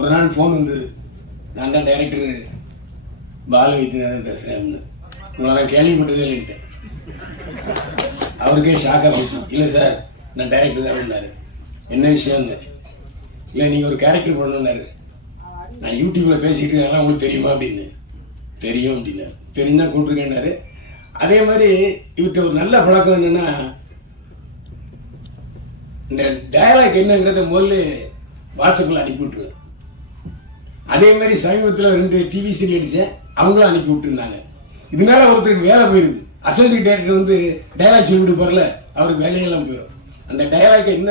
ஒரு நாள் ஃபோன் வந்தது, நான் தான் டைரக்டர் பால வைத்தியநாதன் பேசுகிறேன். உங்களெல்லாம் கேள்விப்பட்டதே இல்லைன்ட்டு அவருக்கே ஷாக்காக போச்சு. இல்லை சார், நான் டைரக்டர் தான் இருந்தார். என்ன விஷயம்? இல்லை, நீங்கள் ஒரு கேரக்டர் பண்ணணுன்னாரு. நான் யூடியூப்பில் பேசிக்கிட்டு இருக்கேன், உங்களுக்கு தெரியுமா அப்படின்னு. தெரியும் அப்படின்னா. தெரிஞ்சுதான் கூப்பிட்டுருக்கேன்னாரு. அதே மாதிரி இவர்கிட்ட ஒரு நல்ல பழக்கம் என்னென்னா, இந்த டயலாக் என்னங்கிறத முதல்ல வாட்ஸ்அப்பில் அனுப்பி விட்டுருவேன். அதே மாதிரி சமீபத்தில் 2 டிவி சீரியல் அடித்தேன், அவங்களும் அனுப்பி விட்டுருந்தாங்க. இதனால ஒருத்தருக்கு வேலை போயிருது. அசோசியேட் டைரக்டர் வந்து டயலாக் சொல்லிவிட்டு போறல, அவருக்கு வேலையெல்லாம் போயிடும். அந்த டயலாக் என்ன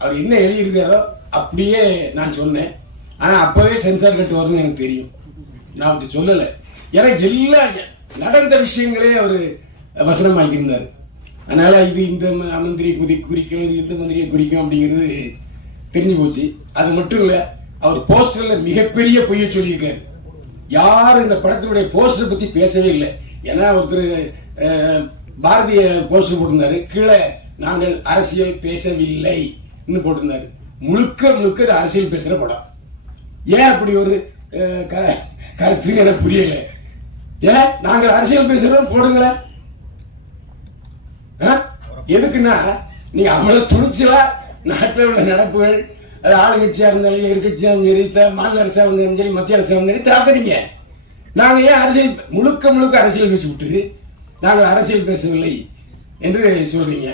அவர் என்ன எழுதியிருக்காரோ அப்படியே நான் சொன்னேன். ஆனால் அப்போவே சென்சார் கட்டு வரும்னு எனக்கு தெரியும். நான் அப்படி சொல்லலை. எனக்கு எல்லா நடந்த விஷயங்களே அவர் வசனமாக்கியிருந்தார். அதனால இது இந்த மந்திரி குறிக்கும், இது இந்த மந்திரியை குறிக்கும் அப்படிங்கிறது தெரிஞ்சு போச்சு. அது மட்டும் இல்லை, அவர் போஸ்டர்ல மிகப்பெரிய பொய்யை சொல்லியிருக்காரு. யாரும் இந்த படத்தினுடைய போஸ்டர் பத்தி பேசவே இல்லை. ஏன்னா ஒருத்தர் பாரதிய போஸ்டர் போட்டிருந்தாரு, கீழே நாங்கள் அரசியல் பேசவில்லை போட்டிருந்தாரு. முழுக்க முழுக்க அரசியல் பேசுற படம். ஏன் அப்படி ஒரு கருத்து எனக்கு புரியல. ஏன் நாங்கள் அரசியல் பேசுறோம் போடுங்களேன். எதுக்குன்னா, நீங்க அவ்வளவு துணிச்சலா நாட்டில் உள்ள நடப்புகள், அது ஆளுங்கட்சியா இருந்தாலும் எதிர்கட்சியா இருந்தாலும் மாநில அரசா இருந்தாலும் சரி மத்திய அரசா இருந்தாலும் தாக்குறீங்க. நாங்க ஏன் அரசியல் முழுக்க முழுக்க அரசியல் பேசி விட்டு நாங்கள் அரசியல் பேசவில்லை என்று சொல்றீங்க.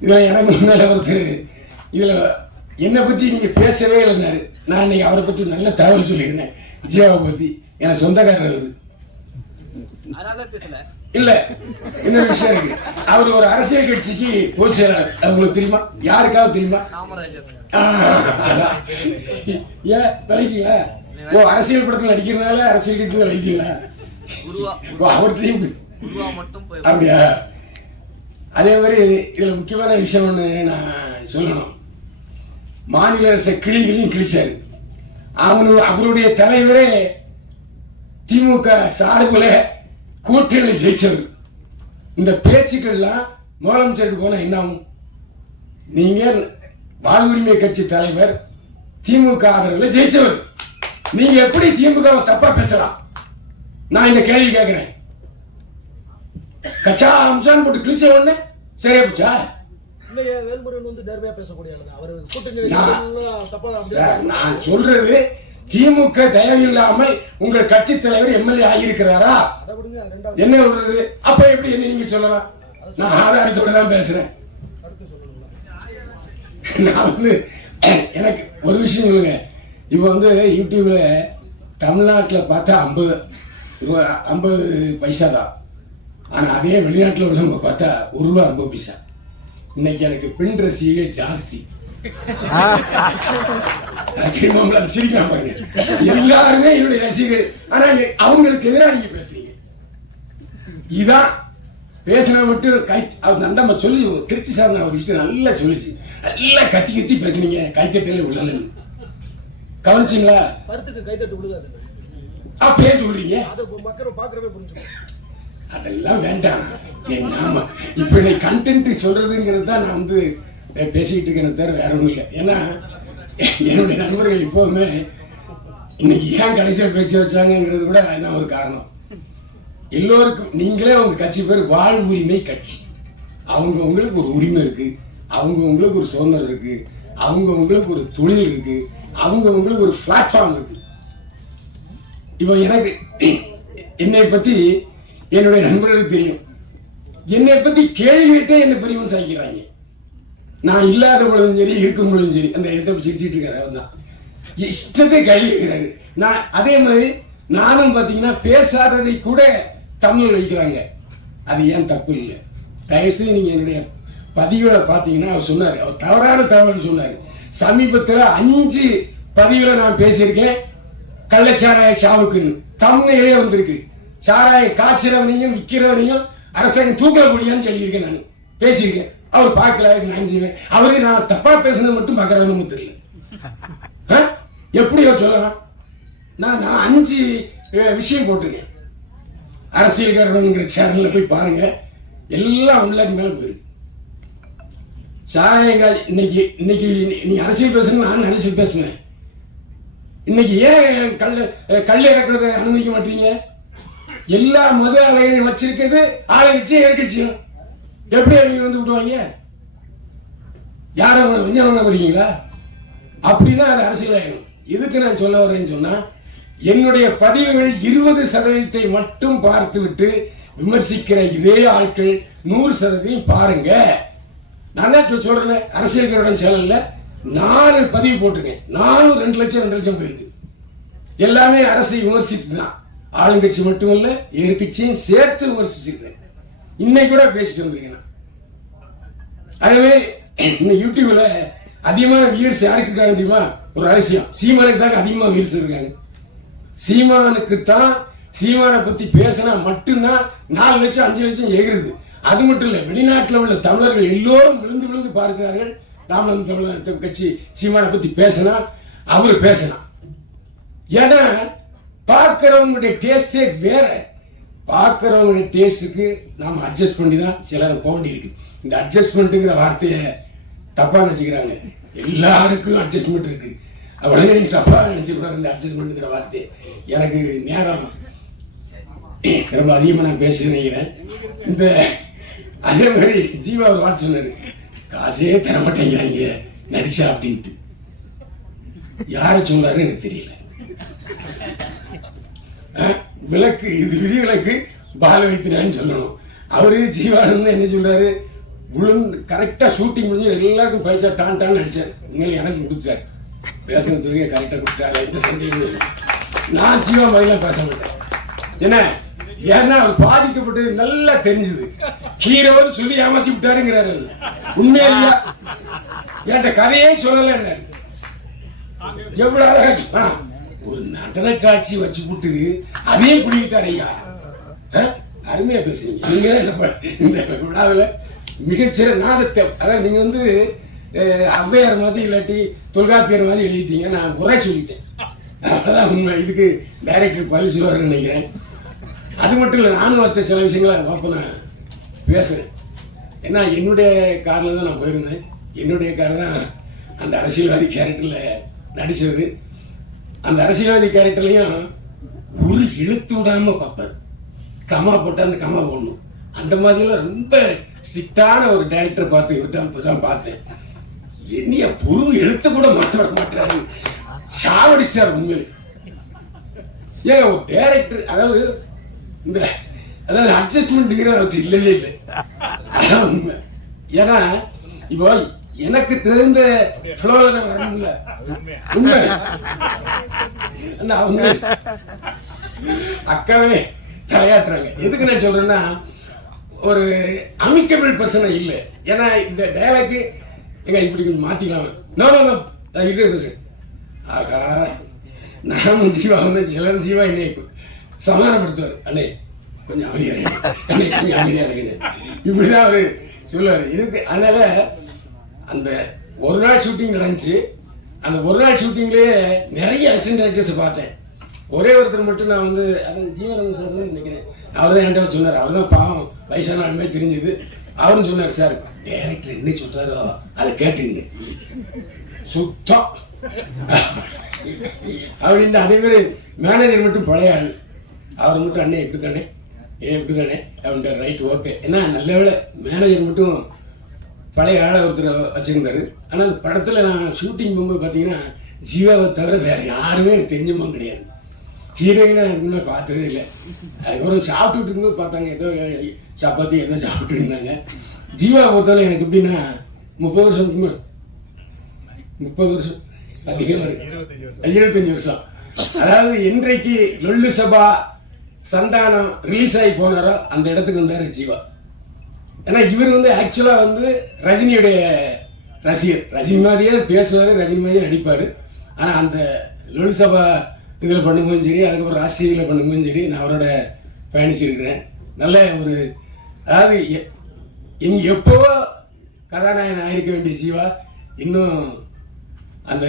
இதுல எனக்கு முன்னால ஒருத்தர் இதுல என்னை பத்தி நீங்க பேசவே இல்லைன்னாரு. நான் இன்னைக்கு அவரை பற்றி நல்ல தகவல் சொல்லியிருந்தேன். விஜயாவை பத்தி எனக்கு சொந்தக்காரர் அவரு இல்ல. இன்னொரு விஷயம் இருக்கு, அவர் ஒரு அரசியல் கட்சிக்கு பொதுச் செயலாளர். உங்களுக்கு தெரியுமா? யாருக்காவது தெரியுமா? ஏன் விளைக்கீங்களா? ஓ, அரசியல் படத்தில் நடிக்கிறதுனால அரசியல் கட்சி விளைக்கீங்களா? அவர் தெரியும் அப்படியா? அதே மாதிரி இதுல முக்கியமான விஷயம் ஒண்ணு நான் சொல்லணும். மாநில அரசு கிளிகளையும் கிழிச்சாரு. அவருடைய தலைவரே திமுக சார்பில் கூட்டணி ஜெயிச்சவர். இந்த பேச்சுக்கள்லாம் முதலமைச்சருக்கு போனா என்ன ஆகும்? நீங்க வாழ்வுரிமை கட்சி தலைவர், திமுக ஆதரவில் ஜெயிச்சவர், நீங்க எப்படி திமுக தப்பா பேசலாம்? நான் இந்த கேள்வி கேட்கிறேன். கச்சா அம்சான் போட்டு கிழிச்ச உடனே சரியா போச்சா? நான் சொல்றது, திமுக தயவு இல்லாமல் உங்கள் கட்சி தலைவர் எம்எல்ஏ ஆகியிருக்கிறாரா? என்ன சொல்றது? அப்ப எப்படி என்ன நீங்க சொல்லலாம்? நான் ஆதாரத்தோட தான் பேசுறேன். நான் வந்து எனக்கு ஒரு விஷயம் சொல்லுங்க. இப்ப வந்து யூடியூப்ல தமிழ்நாட்டில் பார்த்தா 50 பைசா தான். ஆனா அதே வெளிநாட்டில் உள்ளவங்க பார்த்தா ₹1.50. இன்னைக்கு எனக்கு பெண் ரசிகை ஜாஸ்தி. சிரிக்கலாம் பாருங்க, எல்லாருமே என்னுடைய ரசிகர்கள். ஆனா அவங்களுக்கு எதிராக நீங்க பேசுறீங்க. இதான் பேசினா மட்டும் நம்ம சொல்லி திருச்சி சார்ந்த ஒரு விஷயம் நல்லா சொல்லிச்சு. நல்லா கத்தி கத்தி பேசுனீங்க, கைத்தட்டல உள்ளலன்னு கவனிச்சீங்களா? கருத்துக்கு கைத்தட்டு விழுகாது அப்படியே சொல்றீங்க. அதெல்லாம் வேண்டாம். இப்ப இன்னைக்கு கண்டென்ட் சொல்றதுங்கிறது தான் நான் வந்து பேசிக்கிட்டு இருக்கேன், தவிர வேற ஒண்ணும் இல்லை. ஏன்னா என்னுடைய நண்பர்கள் இப்போதுமே இன்னைக்கு ஏன் கடைசியில் பேசி வச்சாங்கிறது கூட அதுதான் ஒரு காரணம். எல்லோருக்கும் நீங்களே உங்க கட்சி பேர் வாழ்வுரிமை கட்சி. அவங்க உங்களுக்கு ஒரு உரிமை இருக்கு, அவங்க உங்களுக்கு ஒரு சுதந்திரம் இருக்கு, அவங்க உங்களுக்கு ஒரு தொழில் இருக்கு, அவங்க உங்களுக்கு ஒரு பிளாட்ஃபார்ம் இருக்கு. இப்போ எனக்கு என்னை பத்தி என்னுடைய நண்பர்களுக்கு தெரியும். என்னை பத்தி கேள்வி கேட்டே என்ன பெரியவன் சாய்க்கிறாங்க. நான் இல்லாத பொழுதும் சரி, இருக்கும் பொழுதும் சரி, அந்த இடத்த சிரிச்சிட்டு இருக்காரு. அவர் தான் இஷ்டத்தை கேள்வி கேட்கிறாரு. நான் அதே மாதிரி நானும் பாத்தீங்கன்னா பேசாததை கூட தமிழ் வைக்கிறாங்க. அது ஏன் தப்பு இல்லை. தயவுசெய்து நீங்க என்னுடைய பதிவுகளை பாத்தீங்கன்னா அவர் சொன்னாரு, அவர் தவறான தகவல் சொன்னாரு. சமீபத்தில் 5 பதிவுகளை நான் பேசியிருக்கேன். கள்ளச்சாராய சாவுக்குன்னு தமிழிலே வந்திருக்கு. சாராய காய்ச்சறவனையும் விற்கிறவனையும் அரசாங்கம் தூக்கல முடியான்னு சொல்லியிருக்கேன். நான் பேசியிருக்கேன். அவர் பார்க்கல, நான் செய்வேன். அவரு நான் தப்பா பேசுனது மட்டும் பார்க்கறவனு தெரியல. எப்படி சொல்லலாம்? நான் 5 விஷயம் போட்டிருக்கேன். அரசியல்காரங்கிற சேனல்ல போய் பாருங்க, எல்லாம் உள்ள மேல போயிருக்கு. சாராயங்கால் இன்னைக்கு நீ அரசியல் பேசணும், நான் அரசியல் பேசுனேன். இன்னைக்கு ஏன் கல் இறக்குறத அனுமதிக்க மாட்டீங்க? எல்லா மத அலைகளையும் வச்சிருக்கிறது ஆளுங்கட்சியும் எதிர்கட்சியும். எப்படி அவங்க வந்து விடுவாங்க? யாரும் விஞ்ஞானம் வரீங்களா? அப்படின்னா அது அரசியலாயிடும். எதுக்கு நான் சொல்ல வரேன்னு சொன்னா, என்னுடைய பதிவுகள் 20% மட்டும் பார்த்து விட்டு விமர்சிக்கிற இதே ஆட்கள் 100% பாருங்க. நான் தான் சொல்றேன், அரசியல்களுடன் சேனல்ல 4 பதிவு போட்டிருக்கேன். 2 லட்சம் போயிருக்கு. எல்லாமே அரசை விமர்சித்து தான். ஆளுங்கட்சி மட்டுமல்ல, எதிர்கட்சியும் சேர்த்து விமர்சிச்சிருக்கேன். இன்னைக்கு கூட பேசிட்டு வந்திருக்கேன். அதுவே இந்த யூடியூப்ல அதிகமான வியூஸ் யாருக்கு இருக்காங்க தெரியுமா? ஒரு ரகசியம், சீமானுக்கு தான் அதிகமா வியூஸ் இருக்காங்க. சீமானுக்கு தான் சீமானை பத்தி பேசினா மட்டும்தான் 4 லட்சம் 5 லட்சம் எகிருது. அது மட்டும் இல்ல, வெளிநாட்டில் உள்ள தமிழர்கள் எல்லோரும் விழுந்து விழுந்து பார்க்கிறார்கள். ராமநாதன் தமிழர் கட்சி சீமானை பத்தி பேசினா அவரு பேசினா. ஏன்னா பார்க்கிறவங்களுடைய டேஸ்டே வேற. பார்க்கிறவங்களுடைய டேஸ்டுக்கு நாம அட்ஜஸ்ட் பண்ணி தான் சிலர் போக வேண்டியிருக்கு. இந்த அட்ஜஸ்ட்மெண்ட்டுங்கிற வார்த்தையை தப்பா நினைச்சுக்கிறாங்க. எல்லாருக்கும் அட்ஜஸ்ட்மெண்ட் இருக்கு. உடனே நீங்க தப்பா நினைச்சுக்கூடாது இந்த அட்ஜஸ்ட்மெண்ட்டுங்கிற வார்த்தை. எனக்கு நேரம் ரொம்ப அதிகமா நான் பேச நினைக்கிறேன். இந்த அதே மாதிரி ஜீவா ஒரு வார்த்தை சொன்னாரு, காசே தர மாட்டேங்கிறாங்க நடிச்சா அப்படின்ட்டு. யார சொன்னாரு எனக்கு தெரியல. விளக்கு இது விதி விளக்கு பால வைத்தினான்னு சொல்லணும். அவரு ஜீவானந்த் என்ன சொல்றாரு, கரெக்டா ஷூட்டிங் முடிஞ்சு எல்லாருக்கும் பைசா டான் அடிச்சாரு. உண்மையில எனக்கு கொடுத்தாரு, பேசுறதுக்கு கரெக்டா கொடுத்தாரு. எந்த சந்தேகம் நான் ஜீவா மாதிரிலாம் பேச மாட்டேன். என்ன ஏன்னா அவர் பாதிக்கப்பட்டது நல்லா தெரிஞ்சது. ஹீரோன்னு சொல்லி ஏமாத்தி விட்டாருங்கிறாரு. உண்மையில என்கிட்ட கதையே சொல்லல. எவ்வளவு அழகா ஒரு நடன காட்சி வச்சு விட்டு அதையும் பிடிக்கிட்டாரு. ஐயா அருமையா பேசுறீங்க நீங்க. இந்த விழாவில் மிகச்சிறந்த நாதத்தை, அதாவது நீங்க வந்து ஔவையார் மாதிரி இல்லாட்டி தொல்காப்பியர் மாதிரி எழுதிட்டீங்க. நான் உரை சொல்லிட்டேன், அதான் உண்மை. இதுக்கு டைரக்டர் பள்ளி சொல்லுவாருன்னு நினைக்கிறேன். அது மட்டும் இல்லை, நானும் ஒருத்த சில விஷயங்களை நான் பேசுறேன். ஏன்னா என்னுடைய காரில் தான் நான் போயிருந்தேன். என்னுடைய கார் தான் அந்த அரசியல்வாதி கேரக்டர்ல நடிச்சது. அந்த அரசியல்வாதி கேரக்டர்லயும் ஒரு இழுத்து விடாம பார்ப்பார். கமா போட்டா அந்த கமா போடணும். அந்த மாதிரிலாம் ரொம்ப ஸ்ட்ரிக்டான ஒரு டைரக்டர் பார்த்து விட்டான் பார்த்தேன். என்னைய பொருள் எழுத்து கூட மாற்ற விட மாட்டாரு, சாவடிச்சார் உண்மையிலே. ஏன் ஒரு டைரக்டர், அதாவது இந்த அதாவது அட்ஜஸ்ட்மெண்ட் இல்லவே இல்லை. அதான் உண்மை. ஏன்னா இப்போ எனக்கு தெரிந்த ஃப்ளோல வரணும்ல, உண்மை. அக்காவே தலையாட்டுறாங்க. எதுக்கு நான் சொல்றேன்னா, ஒரு அமிக்கபிள் பர்சனா இல்ல. ஏன்னா இந்த டயலாக் எங்க இப்படி மாத்திக்கலாம். நோ நோ நோ நான் இருக்கிறது. ஆகா நானும் ஜீவா வந்து சிலர் ஜீவா என்னை சமாதானப்படுத்துவார். அண்ணே கொஞ்சம் அமைதியா இருக்கு, அண்ணே கொஞ்சம் அமைதியா இருக்கு, இப்படிதான் அவரு சொல்லுவாரு. இதுக்கு அதனால அந்த ஒரு நாள் ஷூட்டிங் நடந்துச்சு. அந்த ஒரு நாள் ஷூட்டிங்லயே நிறைய அசிஸ்டன்ட் டைரக்டர்ஸ் பார்த்தேன். ஒரே ஒருத்தர் மட்டும் நான் வந்து ஜீவரங்க சார் தான் நினைக்கிறேன். அவர் தான் என்கிட்ட சொன்னார். அவர் தான் பாவம் வயசான ஆளுமே தெரிஞ்சது. அவரும் சொன்னார், சார் டைரக்டர் என்ன சொல்றாரோ அதை கேட்டுங்க சுத்தம் அப்படின்னு. அதே மாதிரி மேனேஜர் மட்டும் பழைய ஆள். அவர் மட்டும் அண்ணே எப்படி தானே எப்படி தானே அப்படின்ட்டு ரைட் ஓகே. ஏன்னா நல்ல வேலை மேனேஜர் மட்டும் பழைய ஆளை ஒருத்தர் வச்சிருந்தாரு. ஆனால் அந்த படத்தில் நான் ஷூட்டிங் போகும்போது பார்த்தீங்கன்னா ஜீவாவை தவிர வேற யாருமே எனக்கு தெரிஞ்சமும் கிடையாது. ஹீரோயினா எனக்கு பார்த்ததே இல்லை. அதுக்கப்புறம் சாப்பிட்டுட்டு இருக்கும்போது பார்த்தாங்க, ஏதோ சப்பாத்தி என்ன சாப்பிட்டு இருந்தாங்க. ஜீவா பொறுத்தவரை எனக்கு எப்படின்னா 30 வருஷம் 30 வருஷம் அதிகமாக இருக்கு, 25 வருஷம். அதாவது இன்றைக்கு லொல்லு சபா சந்தானம் ரிலீஸ் ஆகி போனாரோ அந்த இடத்துக்கு வந்தாரு ஜீவா. ஏன்னா இவர் வந்து ஆக்சுவலா வந்து ரஜினியுடைய ரசிகர். ரஜினி மாதிரியே பேசுவாரு, ரஜினி மாதிரியே நடிப்பாரு. ஆனா அந்த லொல்லு சபா இதுல பண்ணும்போதும் சரி, அதுக்கப்புறம் ராஷ்டிரியில பண்ணும்போதும் சரி, நான் அவரோட பயணிச்சிருக்கிறேன். நல்ல ஒரு, அதாவது எப்பவோ கதாநாயகன் ஆயிருக்க வேண்டிய ஜீவா இன்னும் அந்த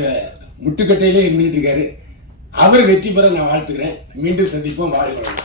முட்டுக்கட்டையிலே இருந்துகிட்டு இருக்காரு. அவர் வெற்றி பெற நான் வாழ்த்துக்கிறேன். மீண்டும் சந்திப்போம். வாழ்கிறோம்.